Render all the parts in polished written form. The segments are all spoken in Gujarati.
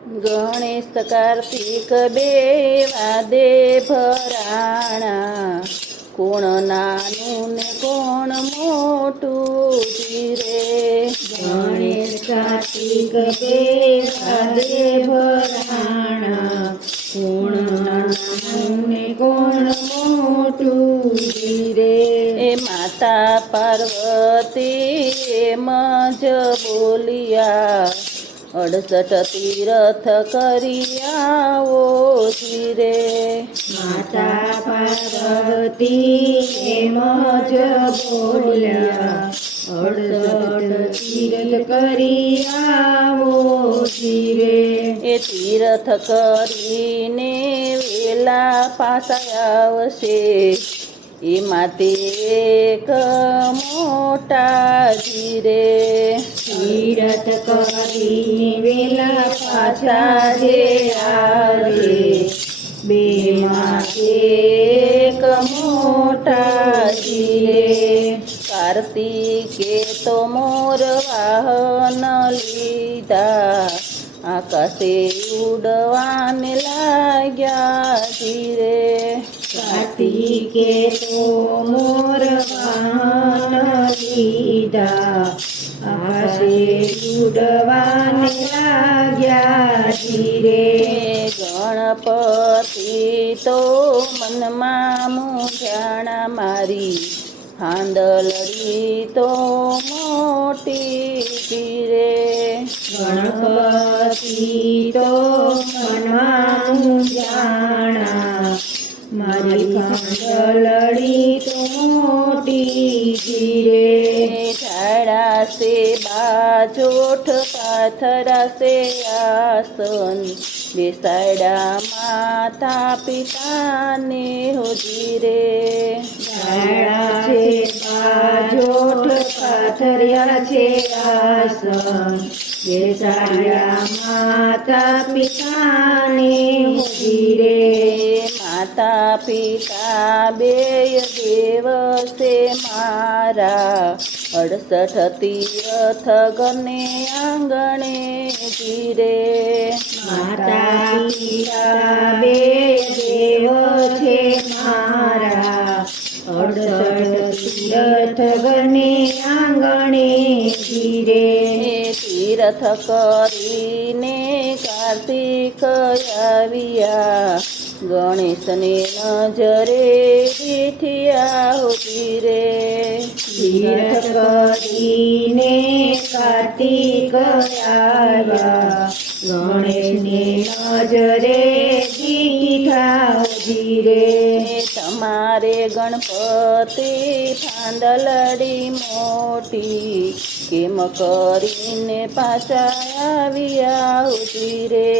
ગણેશ કાર્તિક બે વાદે ભરાણા, કોણ નાનું ને કોણ મોટું ધીરે. ગણેશ કાર્તિક બે વાદે ભરાણા, કોણ નાનું ને કોણ મોટું ધીરે. એ માતા પાર્વતી એમ જ બોલિયા, 68 તીરથ કરી આવો ધીરે. માતા પાર્વતી એમ જ બોલ્યા, 68 તીરથ કરી આવો ધીરે. એ તીરથ કરીને વેલા પાછા આવશે, એમાં તે એક મોટા ધીરે. તીરથ કરીને વેલા પાછા જે આવે, બેમાં એક મોટા ધીરે. કાર્તિકે તો મોર વાહન લીધા, આકાશે ઉડવાને લાગ્યા ધીરે. કાર્તિકે તો મોર વાહન લીધા, આકાશે ઉડવાને લાગ્યા ધીરે. ગણપતિ તો મનમાં મૂંઝાણા મારી, હાંદલડી તો મોટી ધીરે. ગણપતિ તો મનમાં મૂંઝાણા, મારી હાંદલડી તો મોટી ધીરે. ઝાડા સે બાજોઠ પાથરા સે આસન, બેસાડ્યા માતા પિતાને હો ધીરે. ઝાડા છે બાજોઠ પાથર્યા છે આસન, બેસાડ્યા માતા પિતાને હો ધીરે. માતા પિતા બેય દેવ છે મારા, 68 તીરથ ગને આંગણે ધીરે. માતા પિતા બે દેવ છે મારા, 68 તીરથ ગને આંગણે ધીરે. તીરથ કરીને કાર્તિક આવ્યા, ગણેશને નજરે દીઠિયા હો ધીરે. તીરથ કરીને કાર્તિક આવ્યા, ગણેશને નજરે દીઠા ધીરે. તમારે ગણપતિ ફાંદલડી મોટી, કેમ કરીને પાછા આવ્યા હો ધીરે.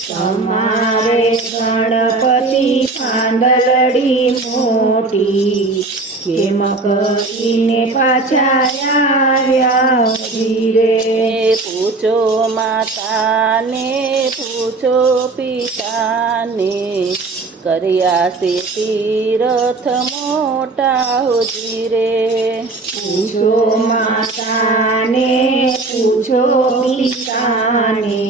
તમારે ગણપતિ ફાંદલડી મોટી, કેમ કરીને પાછા આવ્યા ધીરે. પૂછો માતાને પૂછો પિતાને, કર્યા છે તીરથ મોટા હો ધીરે. પૂછો માતાને પૂછો પિતાને,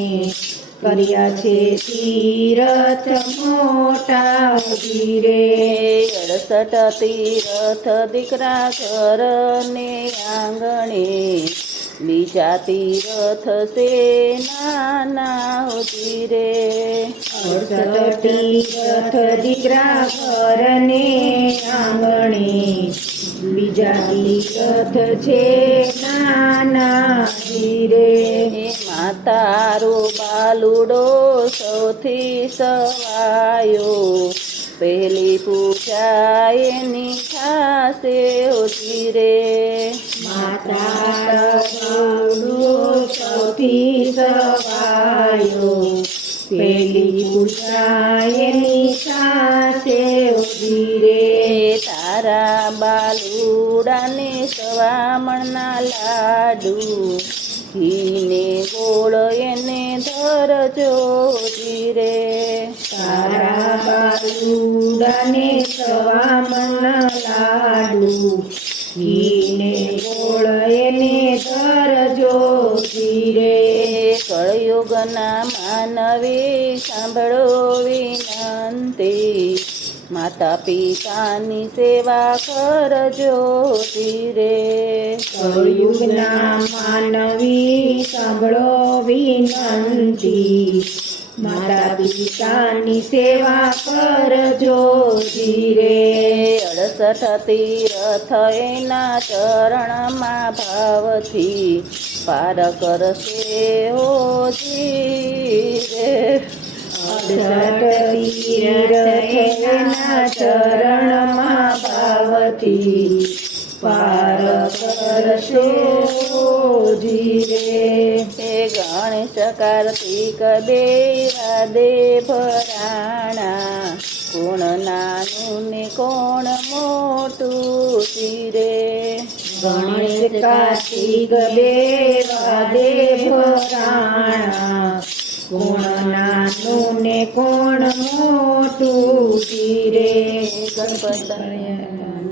કર્યા છે તીરથ મોટા ધીરે. 68 તીરથ દીકરા ઘરને આંગણે, બીજા તીરથ છે નાના હો ધીરે. 68 તીરથ દીકરા ઘરને આંગણે, બીજા તીરથ છે નાના ધીરે. માતારો બાલુડો સૌથી સવાયો, પહેલી પૂજા એની થાશે હો ધીરે. માતા બાલુડો સૌથી સવાયો, પહેલી પૂજા એની થાશે હો ધીરે. તારા બાલુડાને સવામણના લાડુ, ઘીને ગોળ એને ધરજો ધીરે. તારા બાલુડાને સવામણ લાડુ, ઘીને ગોળ એને ધરજો ધીરે. કળિયુગના માનવી સાંભળો વિનંતી, માતા પિતાની સેવા કરજો ધીરે. કળિયુગના માનવી સાંભળો વિનંતી, માતા પિતાની સેવા કરજો ધીરે. 68 તીરથ એના ચરણમાં ભાવથી પાર કરશે હો ધીરે. 68 તીરથના ચરણમાં ભાવથી પાર કરશો ધીરે. હે ગણેશ કાર્તિક દેવા દે ભરાણા, કોણ નાનું ને કોણ મોટું ધીરે. ગણેશ કાર્તિક દેવા દેવ રાણા, કોણ નાનું ને કોણ મોટું ધીરે. ગણપત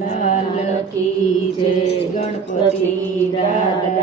લાલ કી જય, ગણપતિ દાદા